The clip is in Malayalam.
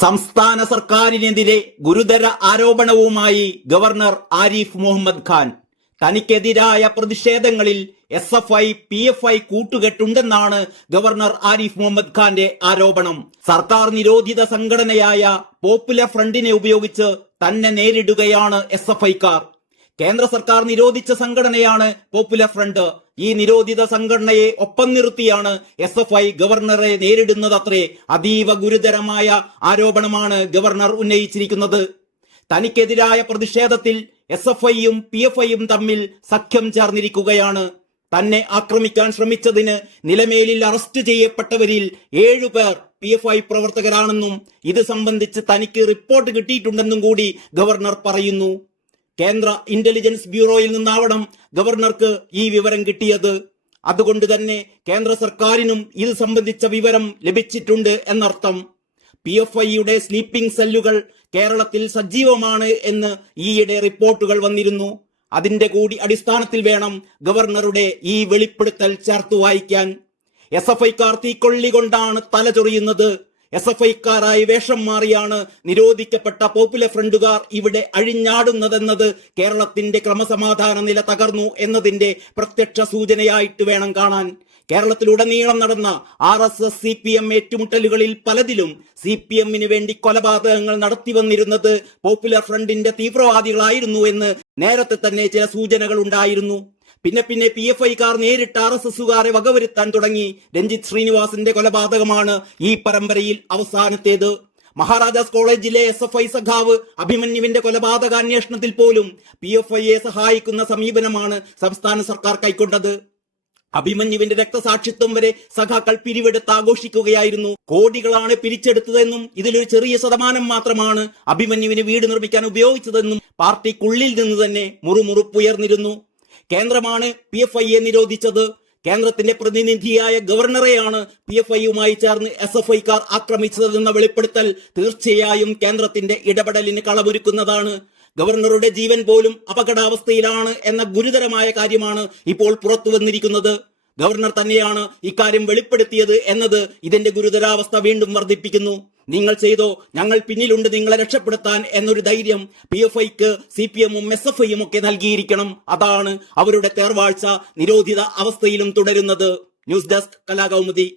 സംസ്ഥാന സർക്കാരിനെതിരെ ഗുരുതര ആരോപണവുമായി ഗവർണർ ആരിഫ് മുഹമ്മദ് ഖാൻ. തനിക്കെതിരായ പ്രതിഷേധങ്ങളിൽ SFI, PFI കൂട്ടുകെട്ടുണ്ടെന്നാണ് ഗവർണർ ആരിഫ് മുഹമ്മദ് ഖാന്റെ ആരോപണം. സർക്കാർ നിരോധിത സംഘടനയായ പോപ്പുലർ ഫ്രണ്ടിനെ ഉപയോഗിച്ച് തന്നെ നേരിടുകയാണ് SFIക്കാർ. കേന്ദ്ര സർക്കാർ നിരോധിച്ച സംഘടനയാണ് പോപ്പുലർ ഫ്രണ്ട്. ഈ നിരോധിത സംഘടനയെ ഒപ്പം നിർത്തിയാണ് SFI ഗവർണറെ നേരിടുന്നതത്രേ. അതീവ ഗുരുതരമായ ആരോപണമാണ് ഗവർണർ ഉന്നയിച്ചിരിക്കുന്നത്. തനിക്കെതിരായ പ്രതിഷേധത്തിൽ SFIയും PFIയും തമ്മിൽ സഖ്യം ചേർന്നിരിക്കുകയാണ്. തന്നെ ആക്രമിക്കാൻ ശ്രമിച്ചതിന് നിലമേലിൽ അറസ്റ്റ് ചെയ്യപ്പെട്ടവരിൽ 7 പേർ PFI പ്രവർത്തകരാണെന്നും ഇത് സംബന്ധിച്ച് തനിക്ക് റിപ്പോർട്ട് കിട്ടിയിട്ടുണ്ടെന്നും കൂടി ഗവർണർ പറയുന്നു. കേന്ദ്ര ഇന്റലിജൻസ് ബ്യൂറോയിൽ നിന്നാവണം ഗവർണർക്ക് ഈ വിവരം കിട്ടിയത്. അതുകൊണ്ട് തന്നെ കേന്ദ്ര സർക്കാരിനും ഇത് സംബന്ധിച്ച വിവരം ലഭിച്ചിട്ടുണ്ട് എന്നർത്ഥം. PFIയുടെ സ്ലീപ്പിംഗ് സെല്ലുകൾ കേരളത്തിൽ സജീവമാണ് എന്ന് ഈയിടെ റിപ്പോർട്ടുകൾ വന്നിരുന്നു. അതിന്റെ കൂടി അടിസ്ഥാനത്തിൽ വേണം ഗവർണറുടെ ഈ വെളിപ്പെടുത്തൽ ചേർത്ത് വായിക്കാൻ. SFIക്കാർ തീക്കൊള്ളി കൊണ്ടാണ് തലചൊറിയുന്നത്. SFIക്കാരായി വേഷം മാറിയാണ് നിരോധിക്കപ്പെട്ട പോപ്പുലർ ഫ്രണ്ടുകാർ ഇവിടെ അഴിഞ്ഞാടുന്നതെന്നത് കേരളത്തിന്റെ ക്രമസമാധാന നില തകർന്നു എന്നതിന്റെ പ്രത്യക്ഷ സൂചനയായിട്ട് വേണം കാണാൻ. കേരളത്തിലുടനീളം നടന്ന RSS CPM ഏറ്റുമുട്ടലുകളിൽ പലതിലും CPMന് വേണ്ടി കൊലപാതകങ്ങൾ നടത്തി വന്നിരുന്നത് പോപ്പുലർ ഫ്രണ്ടിന്റെ തീവ്രവാദികളായിരുന്നു എന്ന് നേരത്തെ തന്നെ ചില സൂചനകൾ ഉണ്ടായിരുന്നു. പിന്നെ PFIക്കാർ നേരിട്ട് RSSകാരെ വകവരുത്താൻ തുടങ്ങി. രഞ്ജിത്ത് ശ്രീനിവാസിന്റെ കൊലപാതകമാണ് ഈ പരമ്പരയിൽ അവസാനത്തേത്. മഹാരാജാസ് കോളേജിലെ SFI സഖാവ് അഭിമന്യുവിന്റെ കൊലപാതകാന്വേഷണത്തിൽ പോലും PFIയെ സഹായിക്കുന്ന സമീപനമാണ് സംസ്ഥാന സർക്കാർ കൈക്കൊണ്ടത്. അഭിമന്യുവിന്റെ രക്തസാക്ഷിത്വം വരെ സഖാക്കൾ പിരിവെടുത്ത് ആഘോഷിക്കുകയായിരുന്നു. കോടികളാണ് പിരിച്ചെടുത്തതെന്നും ഇതിലൊരു ചെറിയ ശതമാനം മാത്രമാണ് അഭിമന്യുവിന് വീട് നിർമ്മിക്കാൻ ഉപയോഗിച്ചതെന്നും പാർട്ടിക്കുള്ളിൽ നിന്ന് തന്നെ മുറുമുറുപ്പുയർന്നിരുന്നു. കേന്ദ്രമാണ് PFIയെ നിരോധിച്ചത്. കേന്ദ്രത്തിന്റെ പ്രതിനിധിയായ ഗവർണറെയാണ് PFIയുമായി ചേർന്ന് SFIക്കാർ ആക്രമിച്ചതെന്ന വെളിപ്പെടുത്തൽ തീർച്ചയായും കേന്ദ്രത്തിന്റെ ഇടപെടലിന് കളമൊരുക്കുന്നതാണ്. ഗവർണറുടെ ജീവൻ പോലും അപകടാവസ്ഥയിലാണ് എന്ന ഗുരുതരമായ കാര്യമാണ് ഇപ്പോൾ പുറത്തു വന്നിരിക്കുന്നത്. ഗവർണർ തന്നെയാണ് ഇക്കാര്യം വെളിപ്പെടുത്തിയത് എന്നത് ഇതിന്റെ ഗുരുതരാവസ്ഥ വീണ്ടും വർദ്ധിപ്പിക്കുന്നു. നിങ്ങൾ ചെയ്തോ, ഞങ്ങൾ പിന്നിലുണ്ട് നിങ്ങളെ രക്ഷപ്പെടുത്താൻ എന്നൊരു ധൈര്യം PFIക്ക് CPMഉം SFIയും ഒക്കെ നൽകിയിരിക്കണം. അതാണ് അവരുടെ തേർവാഴ്ച നിരോധിത അവസ്ഥയിലും തുടരുന്നത്. News desk Kalakaumudi.